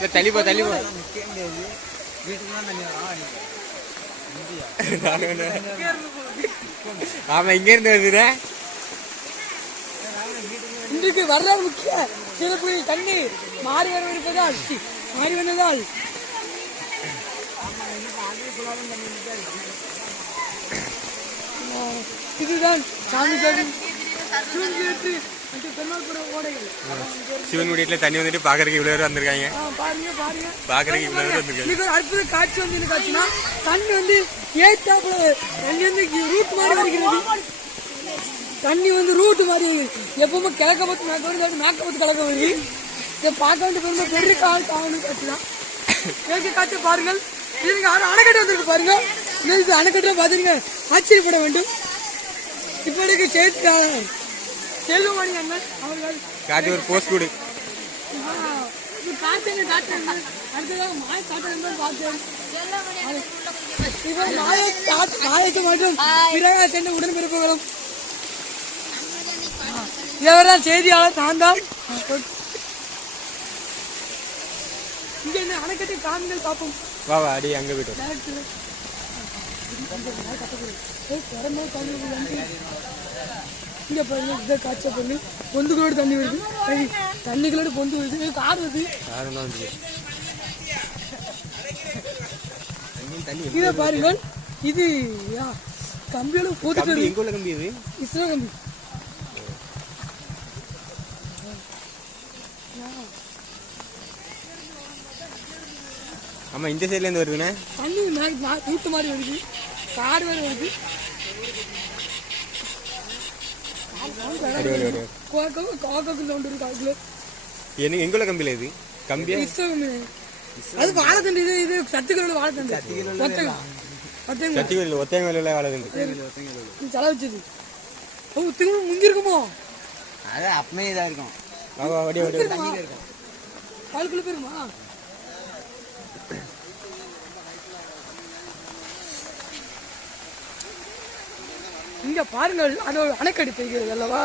இல்ல, தள்ளி போ தள்ளி போ. நிற்க முடியாது. வீட்டுக்கு தான் தண்ணி வரும் நாங்க என்ன- ஆமா இங்க இருந்து வருதுடா. இன்றைக்கு வரலாறு முக்கிய. சிறப்பு தண்ணி மாறி வரவிருப்பதால் மாறி வந்ததால். இதுதான் சாமி கோவில் சிவன் வீட்டுல தண்ணி வந்துட்டு பாக்குறதுக்கு இவ்வளவு பேர் வந்திருக்காங்க. பாருங்க பாருங்க. பாக்குறதுக்கு இவ்வளவு பேர் வந்திருக்காங்க. ஒரு அற்புத காட்சி வந்து என்ன காட்சினா தண்ணி வந்து ஏத்தாப்புல தண்ணி வந்து ரூட் மாதிரி வருகிறது. தண்ணி வந்து ரூட் மாதிரி. எப்பவுமே கிழக்க பார்த்து மேக்க வருது மேக்க பார்த்து கிழக்க வருது இதை பார்க்க வேண்டிய பெருமை பெரிய கால் தாவணும் காட்சி தான். கேட்க காட்சி பாருங்கள். இதுங்க அணைக்கட்டு வந்திருக்கு பாருங்க. இது அணைக்கட்டை பார்த்துருங்க ஆச்சரியப்பட வேண்டும். இப்படிக்கு செய்தியாளர் செல்வமணி அண்ணன் அவர்கள் காட்டி ஒரு போஸ்ட் கொடு. அடுத்ததாக மாய பார்த்தேன் மாய மட்டும் உடன்பிறப்புகளும் இவர்தான் செய்தியாளர் நான் தான் இங்க என்ன அணைக்கட்டு காமிகள் பார்ப்போம் வா வா அடி அங்க போயிட்டு இங்க பாருங்க இதை காய்ச்ச பண்ணி பொந்துகளோட தண்ணி வருது. தண்ணிகளோட பொந்து வருது. கார் வருது. இதை பாருங்கள் இது கம்பியோட போத்துட்டு எங்க உள்ள கம்பி இது? இஸ்ரோ கம்பி. ஆமா இந்த சைடுல இருந்து வருதுண்ணே. தண்ணி மே- மே- ஊத்து மாதிரி வருது. காடு வேற வருது. உள்ள கம்பியில இது? கம்பியா? அது வாழைத்தண்டு இது இது சத்துக்களோட வாழைத்தண்டு. சத்திகள் ஒத்தையங்க உள்ள வேலை இருந்து தலை வச்சது ஓ திரும்ப முங்கிருக்குமோ அது அப்பமே இதாக இருக்கும். வா வா வடி வடி வடி. காலுக்குள்ள போயிருமா? இங்க பாருங்கள் அதோட அணைக்கடி பெய்கிறது அல்லவா?